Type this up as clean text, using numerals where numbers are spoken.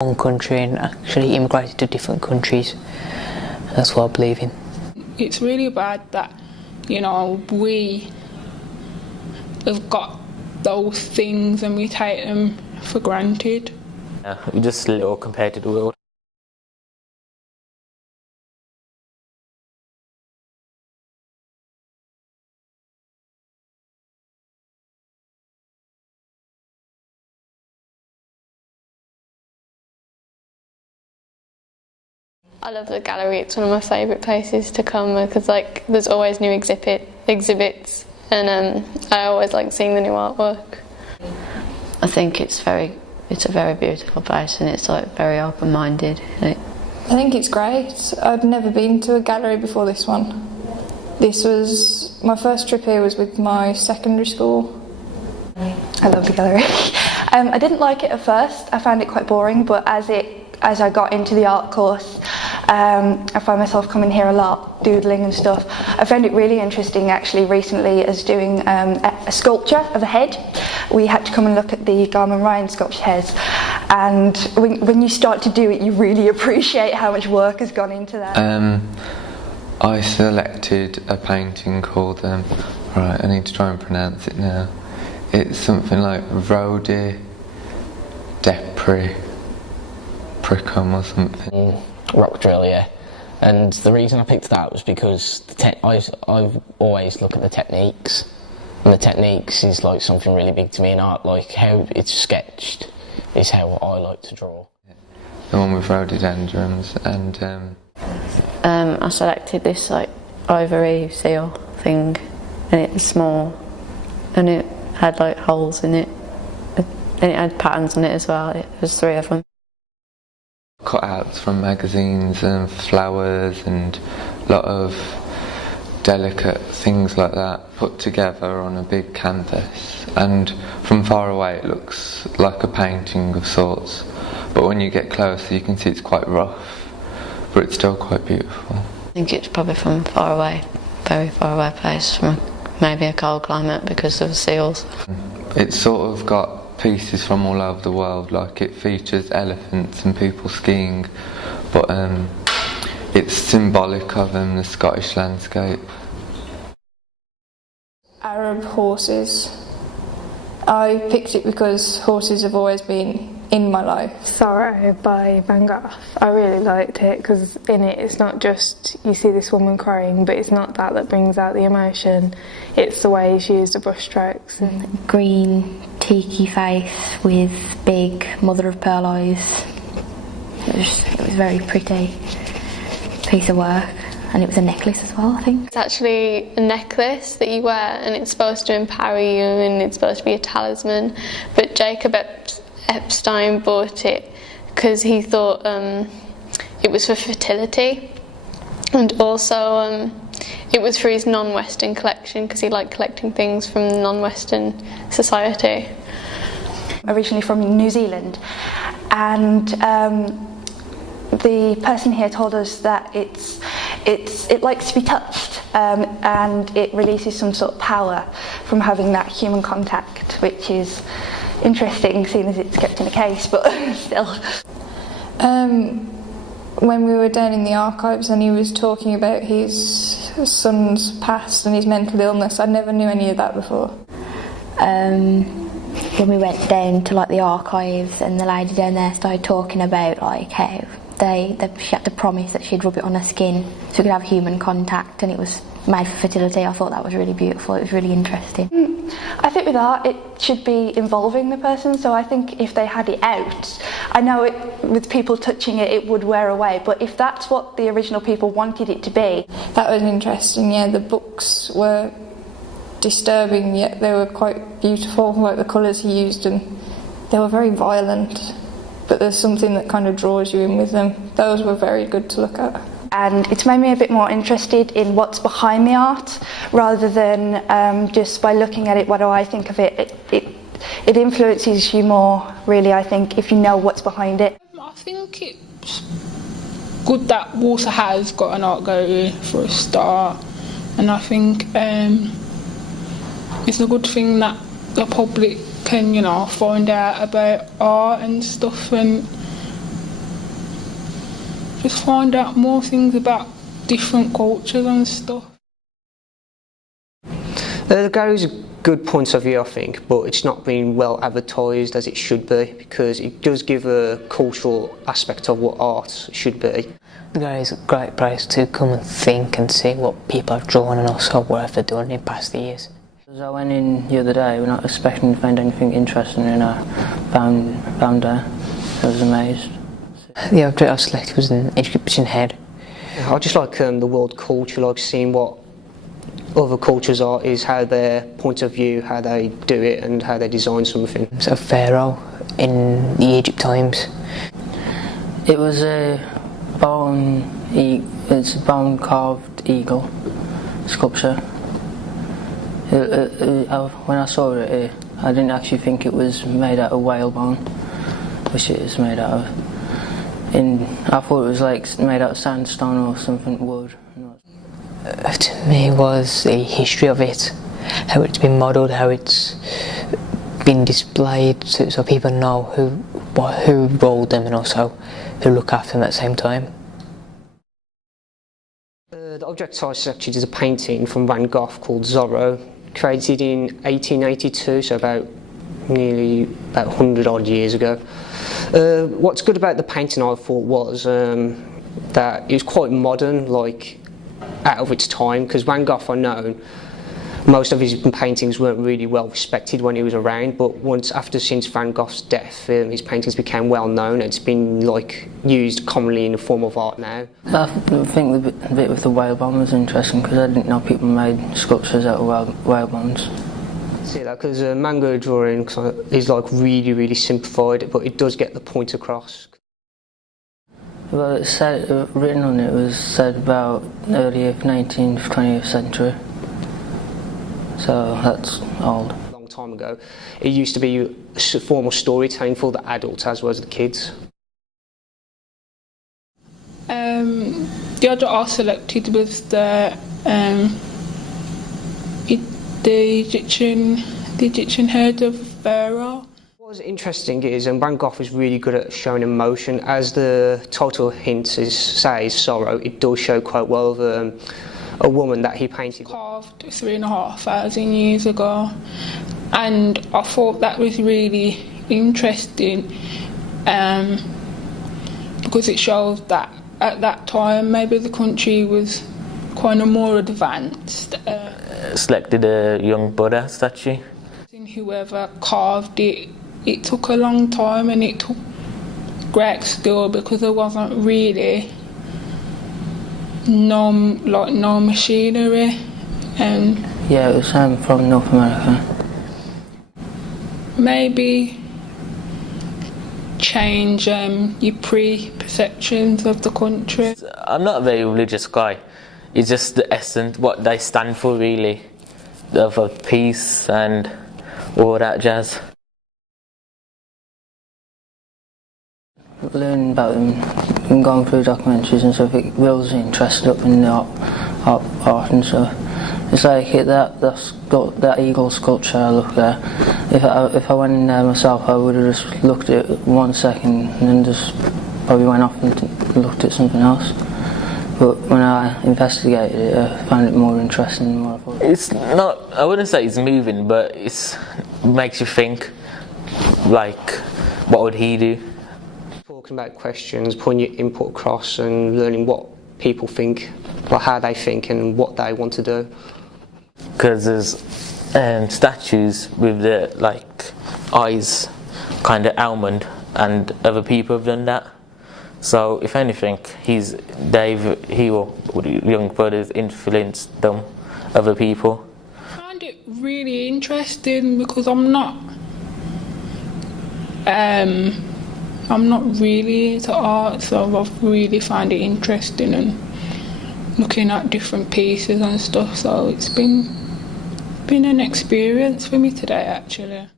One country and actually immigrated to different countries. That's what I believe in. It's really bad that, you know, we have got those things and we take them for granted. Yeah, we're just little compared to the world. I love the gallery. It's one of my favourite places to come because there's always new exhibits and I always like seeing the new artwork. I think it's a very beautiful place and it's like very open-minded. I think it's great. I'd never been to a gallery before this one. This was my first trip here was with my secondary school. I love the gallery. I didn't like it at first. I found it quite boring, but as I got into the art course, I found myself coming here a lot, doodling and stuff. I found it really interesting actually recently as doing a sculpture of a head. We had to come and look at the Garman Ryan sculpture heads, and when you start to do it you really appreciate how much work has gone into that. I selected a painting called, right, I need to try and pronounce it now. It's something like Rodi Depri Pricum or something. Rock drill, yeah. And the reason I picked that was because I always look at the techniques, and the techniques is like something really big to me in art. Like how it's sketched is how I like to draw. The one with rhododendrons, and I selected this like ivory seal thing, and it was small, and it had like holes in it, and it had patterns on it as well. It was 3 of them. Cutouts from magazines and flowers and a lot of delicate things like that put together on a big canvas, and from far away it looks like a painting of sorts, but when you get closer you can see it's quite rough, but it's still quite beautiful. I think it's probably from far away, very far away place, from maybe a cold climate because of the seals. It's sort of got pieces from all over the world, like it features elephants and people skiing, but it's symbolic of the Scottish landscape. Arab horses. I picked it because horses have always been in my life. Sorrow by Van Gogh. I really liked it because in it it's not just you see this woman crying, but it's not that brings out the emotion. It's the way she used the brush strokes. Green, tiki face with big mother of pearl eyes. It was very pretty piece of work, and it was a necklace as well, I think. It's actually a necklace that you wear and it's supposed to empower you and it's supposed to be a talisman, but Jacob Epstein bought it because he thought it was for fertility, and also it was for his non-Western collection because he liked collecting things from non-Western society. Originally from New Zealand, and the person here told us that it likes to be touched, and it releases some sort of power from having that human contact, which is interesting seeing as it's kept in a case, but still. When we were down in the archives and he was talking about his son's past and his mental illness, I never knew any of that before. When we went down to like the archives and the lady down there started talking about like how she had to promise that she'd rub it on her skin so we could have human contact, and it was made for fertility. I thought that was really beautiful. It was really interesting. I think with art it should be involving the person, so I think if they had it out, I know with people touching it would wear away, but if that's what the original people wanted it to be. That was interesting, yeah. The books were disturbing yet they were quite beautiful, like the colours he used, and they were very violent, but there's something that kind of draws you in with them. Those were very good to look at. And it's made me a bit more interested in what's behind the art rather than just by looking at it, what do I think of it. It influences you more, really, I think, if you know what's behind it. I think it's good that Walsall has got an art gallery for a start, and I think it's a good thing that the public can, find out about art and stuff, and just find out more things about different cultures and stuff. The gallery's a good point of view, I think, but it's not been well advertised as it should be, because it does give a cultural aspect of what art should be. The gallery is a great place to come and think and see what people have drawn and also what they've done in past years. As I went in the other day, we're not expecting to find anything interesting, and I found there. I was amazed. The object I selected was an Egyptian head. I just like the world culture, like seeing what other cultures are, is how their point of view, how they do it and how they design something. So pharaoh in the Egypt times. It was a it's a bone carved eagle sculpture. When I saw it, I didn't actually think it was made out of whale bone, which it is made out of. I thought it was like made out of sandstone or something, wood. To me was the history of it, how it's been modelled, how it's been displayed, so people know who rolled them and also who look after them at the same time. The object I selected is a painting from Van Gogh called Zorro, created in 1882, so about 100 odd years ago. What's good about the painting, I thought, was that it was quite modern, like out of its time, because Van Gogh, I know, most of his paintings weren't really well respected when he was around, but since Van Gogh's death, his paintings became well known. It's been used commonly in the form of art now. I think the bit with the whale bone was interesting, because I didn't know people made sculptures out of whale bones. See that, because manga drawing is really, really simplified, but it does get the point across. Well, it said, written on it was said about early 19th, 20th century. So that's old. A long time ago. It used to be a form of storytelling for the adults as well as the kids. The object I selected was the Egyptian head of Pharaoh. What's interesting is Van Gogh was really good at showing emotion. As the title hint says, sorrow, it does show quite well a woman that he painted. Carved 3,500 years ago, and I thought that was really interesting because it shows that at that time maybe the country was kind of more advanced. Selected a young Buddha statue. Whoever carved it, it took a long time and it took great skill, because there wasn't really no machinery. Yeah, it was from North America. Maybe change your pre-perceptions of the country. I'm not a very religious guy. It's just the essence, what they stand for really, of peace and all that jazz. Learning about them and going through documentaries and stuff, it builds interest up in the art and stuff. It's like that eagle sculpture I looked at. If I went in there myself, I would have just looked at it 1 second and then just probably went off and looked at something else. But when I investigated it, I found it more interesting than what I thought. It's not, I wouldn't say it's moving, but it makes you think, like, what would he do? Talking about questions, putting your input across and learning what people think, or how they think and what they want to do. Because there's statues with the eyes kind of almond, and other people have done that. So if anything, he or young brothers influenced them, other people. I find it really interesting because I'm not really into art, so I really find it interesting and looking at different pieces and stuff. So it's been an experience for me today, actually.